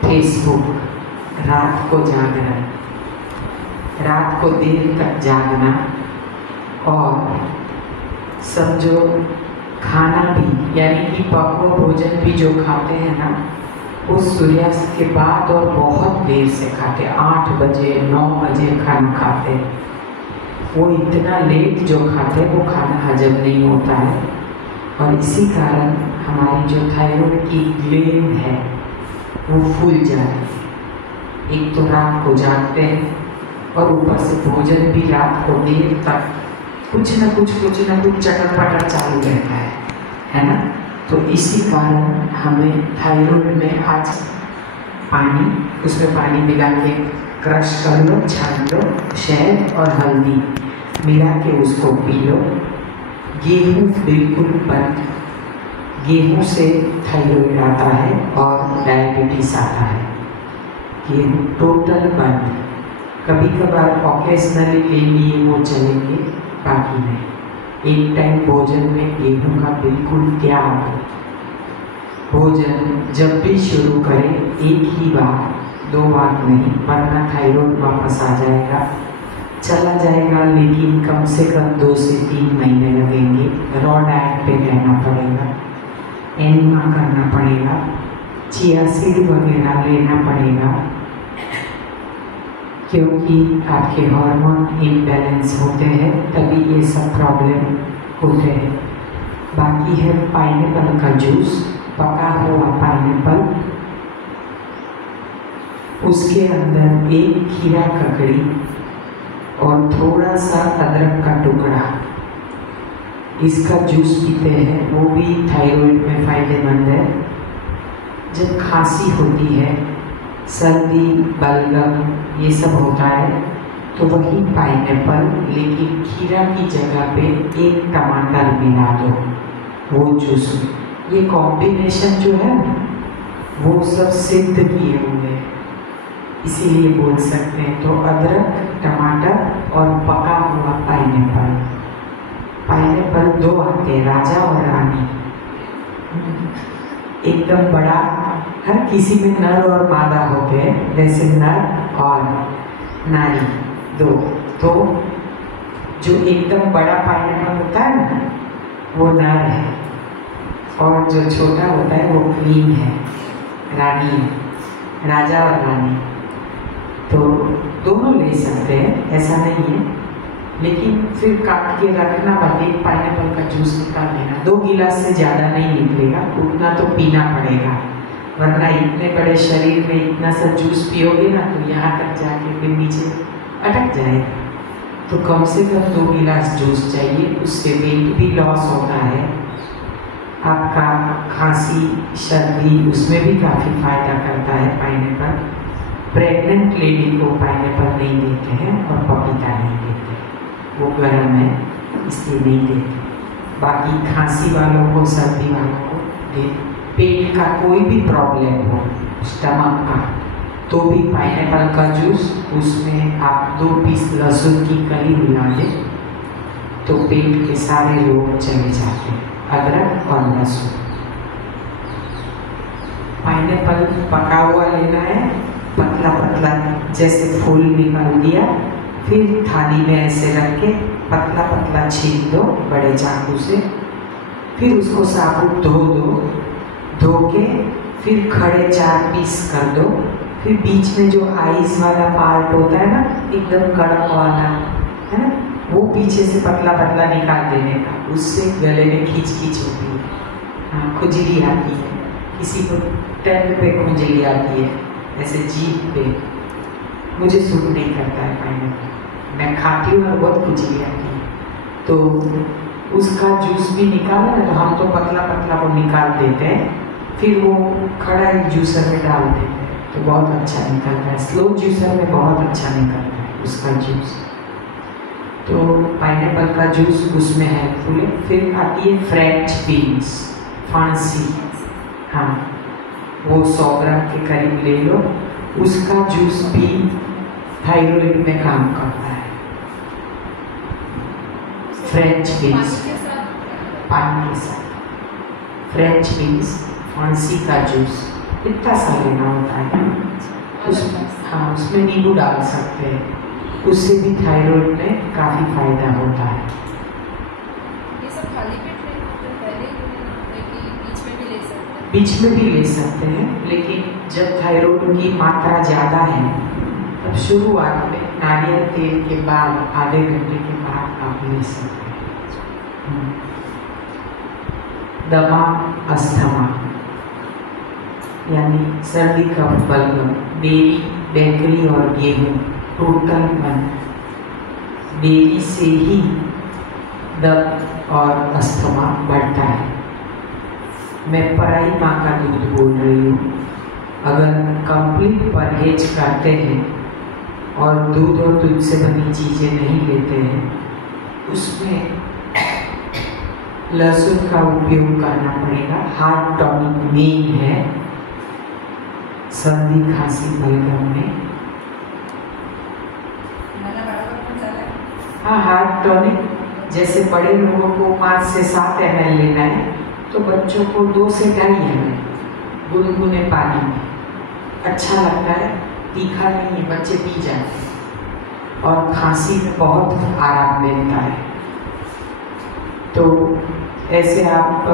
Facebook, रात को जागना, रात को देर तक जागना, और समझो खाना भी यानी कि पक्व भोजन भी जो खाते हैं ना, वो सूर्यास्त के बाद और बहुत देर से खाते, 8 बजे 9 बजे खाना खाते। वो इतना लेट जो खाते वो खाना हजम नहीं होता है, और इसी कारण हमारी जो थायराइड की ग्लैंड है वो फूल जाती है। एक तो रात को जागते हैं और ऊपर से भोजन भी रात को देर तक कुछ न कुछ चटर पटर चालू रहता है ना। तो इसी कारण हमें थायराइड में आज पानी, उसमें पानी मिला के क्रश कर लो, छान लो, शहद और हल्दी मिला के उसको पी लो। गेहूँ बिल्कुल बंद, गेहूँ से थायराइड आता है और डायबिटीज आता है। गेहूँ टोटल बंद, कभी कभार ऑकेजनली ले लिए वो चलेंगे, बाकी नहीं। एक टाइम भोजन में गेहूँ का बिल्कुल त्याग। भोजन जब भी शुरू करें एक ही बार, 2 बार नहीं, वरना थायराइड वापस आ जाएगा, चला जाएगा, लेकिन कम से कम 2 से 3 महीने लगेंगे। रॉ डाइट पे रहना पड़ेगा, एनिमा करना पड़ेगा, चिया सीड वगैरह लेना पड़ेगा, क्योंकि आपके हार्मोन इम्बैलेंस होते हैं, तभी ये सब प्रॉब्लम होते हैं। बाकी है पाइनएप्पल का जूस, पका हुआ पाइनएप्पल, उसके अंदर 1 खीरा ककड़ी और थोड़ा सा अदरक का टुकड़ा, इसका जूस पीते हैं, वो भी थायराइड में फायदेमंद है। जब खांसी होती है, सर्दी, बलगम ये सब होता है, तो वही पाइनएप्पल, लेकिन खीरा की जगह पे 1 टमाटर मिला दो, वो जूस। ये कॉम्बिनेशन जो है वो सब सिद्ध किए हुए हैं, इसीलिए बोल सकते हैं। तो अदरक, टमाटर और पका हुआ पाइनएप्पल। पाइनएप्पल 2 आते हैं, राजा और रानी। एकदम बड़ा, हर किसी में नर और मादा होते हैं, वैसे नर और नारी 2। तो जो एकदम बड़ा पाइनएप्पल होता है ना, वो नर है, और जो छोटा होता है वो क्वीन है, रानी है, राजा और रानी। तो दोनों ले सकते हैं, ऐसा नहीं है, लेकिन फिर काट के रखना, बाकी पाइनएप्पल का जूस निकाल लेना। 2 गिलास से ज़्यादा नहीं निकलेगा, उतना तो पीना पड़ेगा, वरना इतने बड़े शरीर में इतना सा जूस पियोगे ना, तो यहाँ तक जाके फिर नीचे अटक जाएगा। तो कम से कम 2 गिलास जूस चाहिए, उससे वेट भी लॉस होता है। आपका खांसी, सर्दी, उसमें भी काफ़ी फायदा करता है पाइनएप्पल। प्रेग्नेंट लेडी को पाइनएप्पल नहीं देते हैं और पपीता नहीं देते, वो गर्म है इसलिए नहीं देते। बाकी खांसी वालों को, सर्दी वालों को दे। पेट का कोई भी प्रॉब्लम हो, स्टमक का, तो भी पाइनएप्पल का जूस, उसमें आप 2 पीस लहसुन की कली मिला दें, तो पेट के सारे रोग चले जाते हैं। अदरक और लहसुन। पाइनएप्पल पका हुआ लेना है, पतला पतला जैसे फूल निकाल दिया, फिर थाली में ऐसे रख के पतला पतला छील दो बड़े चाकू से, फिर उसको साबुत धो दो, धो के फिर खड़े 4 पीस कर दो। फिर बीच में जो आइस वाला पार्ट होता है ना, एकदम कड़क वाला, है ना, वो पीछे से पतला पतला निकाल देने का, उससे गले में खींच खींच होती है। हाँ, खुजली आती है, किसी को टंग पे खुजली आती है, ऐसे जीभ पे। मुझे सूट नहीं करता है पाइनएप्पल, मैं खाती हूँ और बहुत खुजली आती है। तो उसका जूस भी निकाला ना, तो हम तो पतला पतला वो निकाल देते हैं, फिर वो खड़ा एक जूसर में डाल देते हैं, तो बहुत अच्छा निकलता है। स्लो जूसर में बहुत अच्छा निकलता है उसका जूस। तो पाइनएप्पल का जूस उसमें हेल्पफुल है। फिर आती है फ्रेंच बीन्स, फांसी, हाँ, वो 100 ग्राम के करीब ले लो, उसका जूस भी थायराइड में काम करता है। फ्रेंच बीन्स, पानी के साथ फ्रेंच बीन्स, फांसी का जूस, इतना सा लेना होता है। हाँ, उसमें नींबू डाल सकते हैं, उससे भी थायराइड में काफ़ी फायदा होता है। ये सब खाली पेट में पहले बीच में भी ले सकते हैं? बीच में भी ले सकते हैं, लेकिन जब थायराइड की मात्रा ज़्यादा है तब शुरुआत में नारियल तेल के बाद आधे घंटे के बाद आप ले सकते हैं। दमा अस्थमा यानी सर्दी का बलगम, डेयरी, बेकरी और गेहूँ टोटल बंद। डेयरी से ही दम और अस्थमा बढ़ता है। मैं पराई माँ का दूध बोल रही हूँ। अगर कंप्लीट परहेज करते हैं और दूध से बनी चीज़ें नहीं लेते हैं, उसमें लहसुन का उपयोग करना पड़ेगा। हार्ट टॉनिक मेन है सर्दी खांसी बलगम में। हाँ, हार्ट टॉनिक जैसे बड़े लोगों को 5 से 7 ml लेना है, तो बच्चों को 2 से 2.5 ml गुनगुने पानी में। अच्छा लगता है, तीखा नहीं है, बच्चे पी जाते हैं और खांसी में बहुत आराम मिलता है। तो ऐसे आप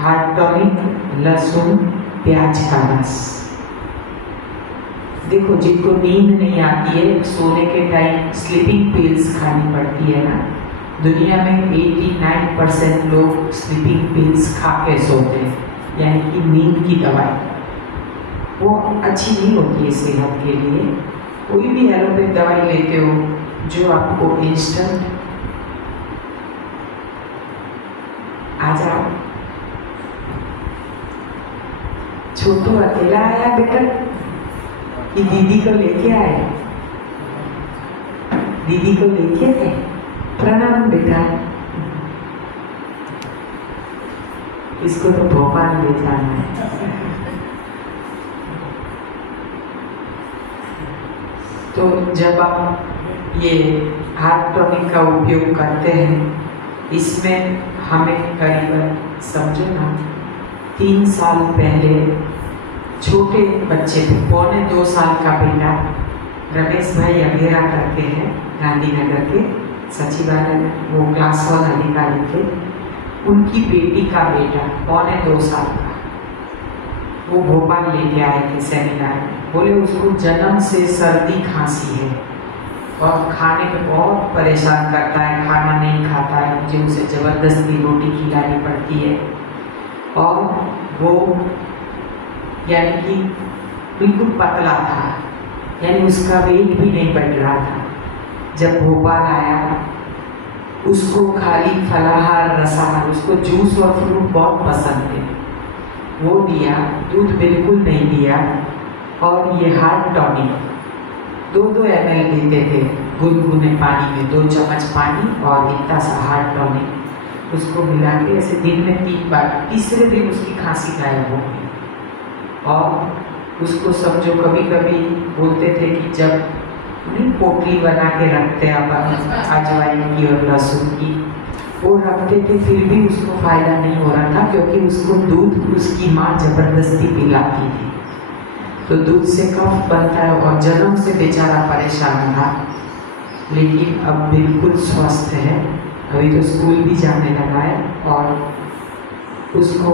हार्ट टॉनिक, लहसुन, प्याज का रस। देखो, जिनको नींद नहीं आती है, सोने के टाइम स्लीपिंग पिल्स खानी पड़ती है ना। दुनिया में 89% लोग स्लीपिंग पिल्स खा के सोते हैं, यानी कि नींद की दवाई। वो अच्छी नहीं होती है सेहत के लिए। कोई भी एलोपैथ दवाई लेते हो जो आपको इंस्टेंट आ जाओ। छोटू अकेला आया बेटा कि दीदी को लेके आए? दीदी को लेके आए। प्रणाम बेटा। इसको तो भोपाल ले जाना है। तो जब आप ये हार्ट टॉनिक का उपयोग करते हैं, इसमें हमें करीबन समझो ना 3 साल पहले छोटे बच्चे थे, 1.25 साल का बेटा, रमेश भाई अघेरा करते हैं गांधीनगर के सचिवालय में, वो क्लास 1 अधिकारी थे। उनकी बेटी का बेटा 1.25 साल का, वो भोपाल लेके आए थे सेमिनार में। बोले उसको जन्म से सर्दी खांसी है और खाने में बहुत परेशान करता है, खाना नहीं खाता है, मुझे उसे ज़बरदस्ती रोटी खिलानी पड़ती है। और वो यानी कि बिल्कुल पतला था, यानी उसका वेट भी नहीं बढ़ रहा था। जब भोपाल आया, उसको खाली फलाहार, रसाहार, उसको जूस और फ्रूट बहुत पसंद थे, वो दिया, दूध बिल्कुल नहीं दिया। और ये हार्ट टॉनिक 2-2 ml देते थे गुनगुने पानी में, 2 चम्मच पानी और इतना सा हार्ट टॉनिक, उसको मिला के ऐसे दिन में 3 बार। तीसरे दिन उसकी खांसी गायब हो गई। और उसको समझो, कभी कभी बोलते थे कि जब नहीं पोटली बना के रखते अपन अजवाइन की और लहसुन की, वो रखते थे, फिर भी उसको फायदा नहीं हो रहा था, क्योंकि उसको दूध उसकी माँ जबरदस्ती पिलाती थी। तो दूध से कफ बनता है और जन्म से बेचारा परेशान था, लेकिन अब बिल्कुल स्वस्थ है। अभी तो स्कूल भी जाने लगा है। और उसको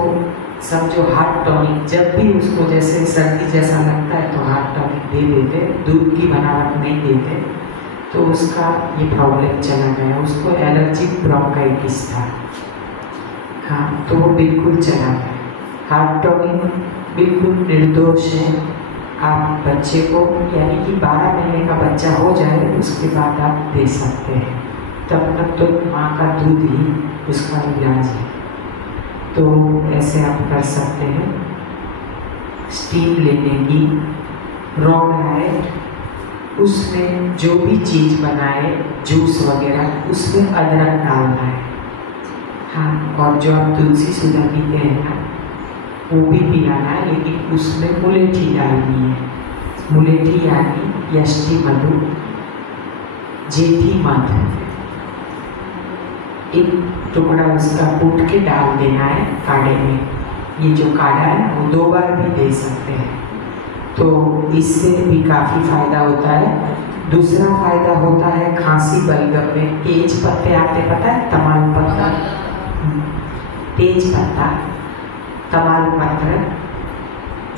समझो हार्ट टॉनिक, जब भी उसको जैसे सर्दी जैसा लगता है तो हार्ट टॉनिक दे देते, दूध की बनावट नहीं देते, तो उसका ये प्रॉब्लम चला गया। उसको एलर्जिक ब्रोंकाइटिस था, हाँ, तो वो बिल्कुल चला गया। हार्ट टॉनिक बिल्कुल निर्दोष है। आप बच्चे को, यानी कि 12 महीने का बच्चा हो जाए उसके बाद आप दे सकते हैं, तब तक तो माँ का दूध ही उसका इलाज है। तो ऐसे आप कर सकते हैं। स्टीम लेने की, रॉ डाइट, उसमें जो भी चीज़ बनाए, जूस वगैरह, उसमें अदरक डालना है। हाँ, और जो आप तुलसी सुधा पीते हैं ना, वो भी पिलाना है, लेकिन उसमें मुलेठी डालनी है। मुलेठी यानी यष्टि मधु, जेठी मध, एक टुकड़ा उसका कूट के डाल देना है काढ़े में। ये जो काढ़ा है वो 2 बार भी दे सकते हैं, तो इससे भी काफ़ी फायदा होता है। दूसरा फायदा होता है खांसी बलगम में तेज पत्ते आते, पता है, तमाल पत्ता, तेज पत्ता, तमाल पत्र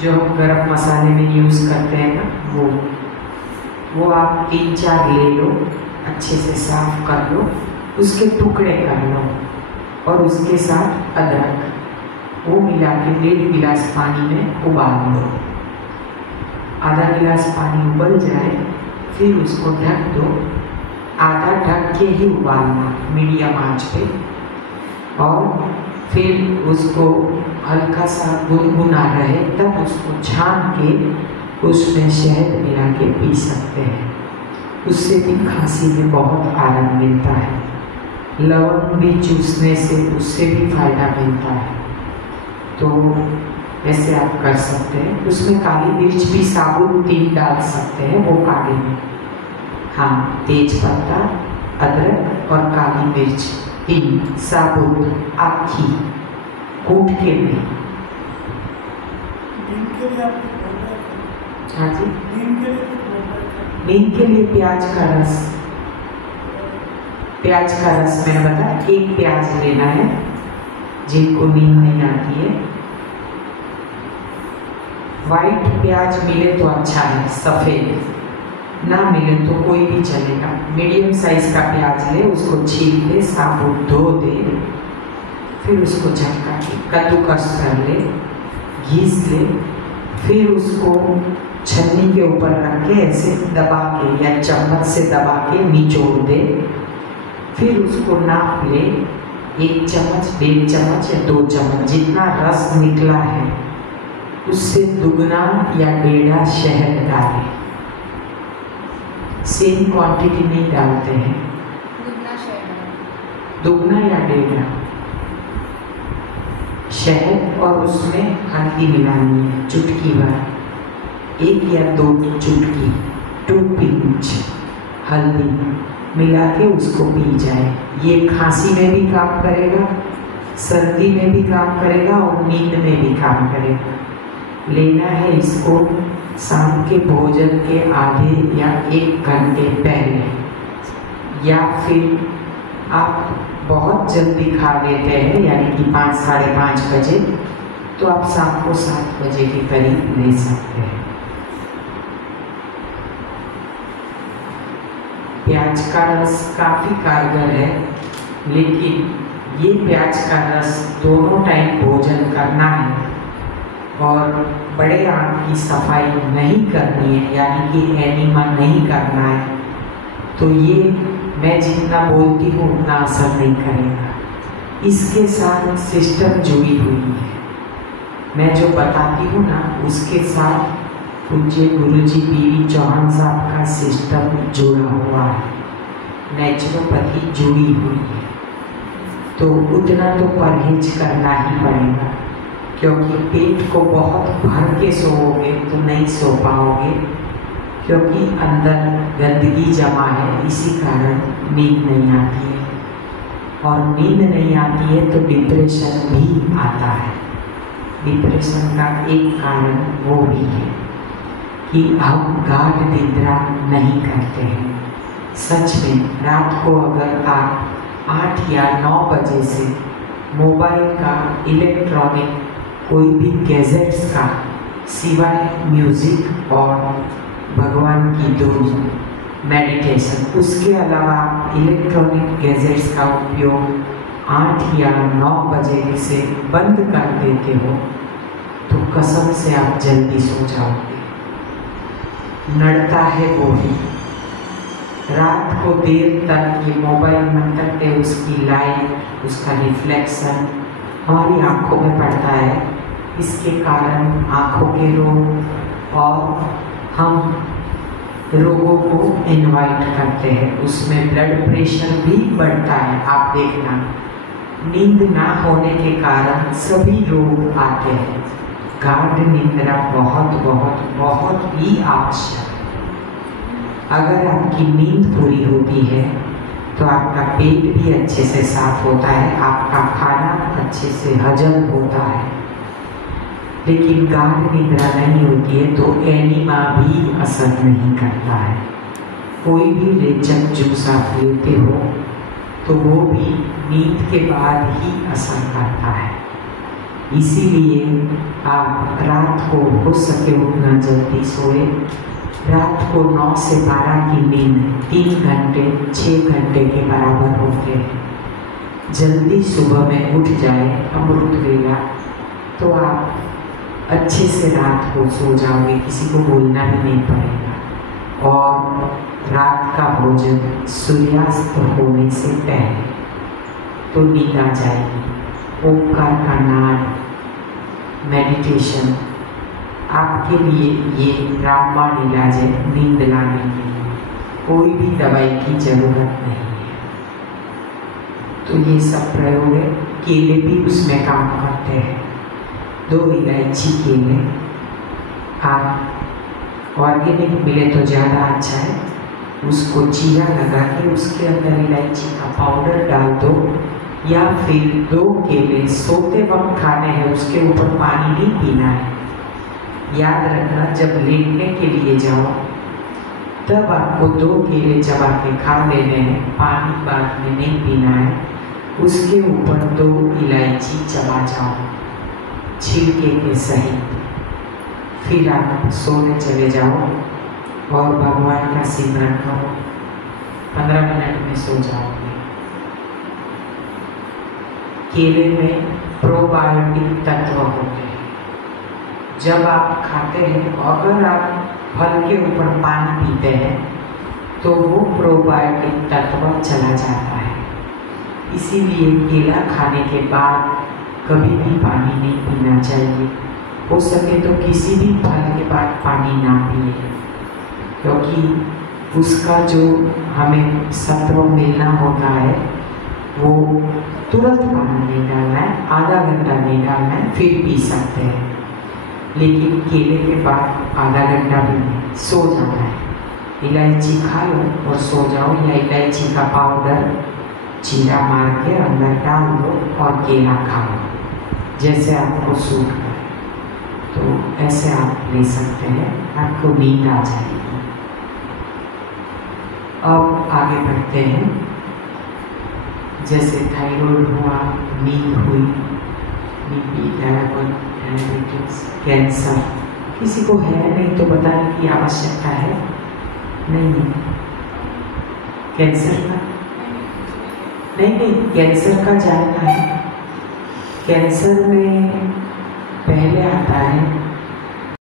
जो हम गरम मसाले में यूज़ करते हैं ना, वो आप 3-4 ले लो, अच्छे से साफ कर लो, उसके टुकड़े कर लो और उसके साथ अदरक वो मिला के 1.5 गिलास पानी में उबाल लो। आधा गिलास पानी उबल जाए फिर उसको ढक दो, आधा ढक के ही उबालना मीडियम आंच पे, और फिर उसको हल्का सा गुनगुना रहे तब उसको छान के उसमें शहद मिला के पी सकते हैं। उससे भी खांसी में बहुत आराम मिलता है। लवंग भी चूसने से उससे भी फायदा मिलता है, तो ऐसे आप कर सकते हैं। उसमें काली मिर्च भी साबुत 3 डाल सकते हैं वो काढ़े में। हाँ, तेज पत्ता, अदरक और काली मिर्च 3 साबुत आखी कूट के भी। हाँ जी, नींद के लिए प्याज का रस, प्याज का रस मैंने बताया 1 प्याज लेना है जिनको नींद नहीं आती है। वाइट प्याज मिले तो अच्छा है, सफ़ेद ना मिले तो कोई भी चलेगा। मीडियम साइज का प्याज ले, उसको छील ले, साबुत धो दे, फिर उसको झटका के कद्दूकस कर ले, घीस ले, फिर उसको छन्नी के ऊपर रख के ऐसे दबा के या चम्मच से दबा के निचोड़ दे, फिर उसको नाप ले, 1 चम्मच, 1.5 चम्मच या 2 चम्मच, जितना रस निकला है उससे दुगना या 1.5 शहद डालें। सेम क्वांटिटी नहीं डालते हैं, दुगना या 1.5 शहद, और उसमें हल्दी मिलानी है चुटकी भर, 1 या 2 चुटकी, 2 पिंच हल्दी मिला के उसको पी जाए। ये खांसी में भी काम करेगा, सर्दी में भी काम करेगा और नींद में भी काम करेगा। लेना है इसको शाम के भोजन के आधे या 1 घंटे पहले, या फिर आप बहुत जल्दी खा लेते हैं यानी कि 5, साढ़े 5 बजे, तो आप शाम को 7 बजे के करीब ले सकते हैं। प्याज का रस काफ़ी कारगर है, लेकिन ये प्याज का रस दोनों टाइम भोजन करना है और बड़े आंत की सफाई नहीं करनी है, यानी कि एनिमा नहीं करना है, तो ये मैं जितना बोलती हूँ उतना असर नहीं करेगा। इसके साथ सिस्टम जुड़ी हुई है, मैं जो बताती हूँ ना उसके साथ पूज्य गुरुजी बीवी चौहान साहब का सिस्टम जुड़ा हुआ है, नेचुरोपैथी जुड़ी हुई है, तो उतना तो परहेज करना ही पड़ेगा, क्योंकि पेट को बहुत भर के सोओगे तो नहीं सो पाओगे, क्योंकि अंदर गंदगी जमा है, इसी कारण नींद नहीं आती है। और नींद नहीं आती है तो डिप्रेशन भी आता है। डिप्रेशन का एक कारण वो भी है कि हम गाढ़ निद्रा नहीं करते हैं। सच में रात को अगर आप 8 या 9 बजे से मोबाइल का, इलेक्ट्रॉनिक कोई भी गैजेट्स का, सिवाय म्यूज़िक और भगवान की धुन, मेडिटेशन, उसके अलावा इलेक्ट्रॉनिक गैजेट्स का उपयोग 8 या 9 बजे से बंद कर देते हो तो कसम से आप जल्दी सो जाओगे। नड़ता है वो ही, रात को देर तक ये मोबाइल में करते, उसकी लाइट, उसका रिफ्लेक्शन हमारी आँखों में पड़ता है, इसके कारण आँखों के रोग और हम रोगों को इनवाइट करते हैं, उसमें ब्लड प्रेशर भी बढ़ता है। आप देखना, नींद ना होने के कारण सभी रोग आते हैं। गाढ़ निद्रा बहुत बहुत बहुत ही आवश्यक है। अगर आपकी नींद पूरी होती है तो आपका पेट भी अच्छे से साफ होता है, आपका खाना अच्छे से हजम होता है, लेकिन गाढ़ निद्रा नहीं होती है तो एनिमा भी असर नहीं करता है। कोई भी रेचक जूस आप लेते हो तो वो भी नींद के बाद ही असर करता है। इसीलिए आप रात को हो सके उतना जल्दी सोए। रात को 9 से 12 की नींद 3 घंटे 6 घंटे के बराबर होते हैं। जल्दी सुबह में उठ जाए अमृत वेला तो आप अच्छे से रात को सो जाओगे, किसी को बोलना भी नहीं पड़ेगा। और रात का भोजन सूर्यास्त होने से पहले तो नींद आ जाएगी। ओंकार का नाद मेडिटेशन आपके लिए ये रामबाण इलाज है नींद लाने के लिए। कोई भी दवाई की जरूरत नहीं है। तो ये सब प्रयोग है। केले भी उसमें काम करते हैं। 2 इलायची केले आप ऑर्गेनिक मिले तो ज़्यादा अच्छा है। उसको चीरा लगा के उसके अंदर इलायची का पाउडर डाल दो, या फिर 2 केले सोते वक्त खाने हैं, उसके ऊपर पानी नहीं पीना है। याद रखना जब लेटने के लिए जाओ तब आपको 2 केले चबा के खा लेने हैं, पानी बाद में नहीं पीना है। उसके ऊपर 2 इलायची चबा जाओ छिलके के सहित। फिर आप सोने चले जाओ और भगवान का सिमरन करो। 15 मिनट में सो जाओगे। केले में प्रोबायोटिक तत्व होते हैं। जब आप खाते हैं, अगर आप फल के ऊपर पानी पीते हैं तो वो प्रोबायोटिक तत्व चला जाता है। इसीलिए केला खाने के बाद कभी भी पानी नहीं पीना चाहिए। हो सके तो किसी भी फल के बाद पानी ना पिए, क्योंकि उसका जो हमें सत्व मिलना होता है वो तुरंत पानी नहीं डालना है, आधा घंटा नहीं डालना है, फिर पी सकते हैं। लेकिन केले के बाद आधा घंटा भी नहीं, सो जाना है। इलायची खा लो और सो जाओ, या इलायची का पाउडर चीरा मार के अंदर डाल दो और केला खा लो, जैसे आपको सूट करे। तो ऐसे आप ले सकते हैं, आपको नींद आ जाएगी। अब आगे बढ़ते हैं। जैसे थायराइड हुआ, नींद हुई, बीपी, डायबिटीज, कैंसर, किसी को है नहीं तो बताने की आवश्यकता है नहीं है। कैंसर का नहीं, कैंसर का जानना है। कैंसर में पहले आता है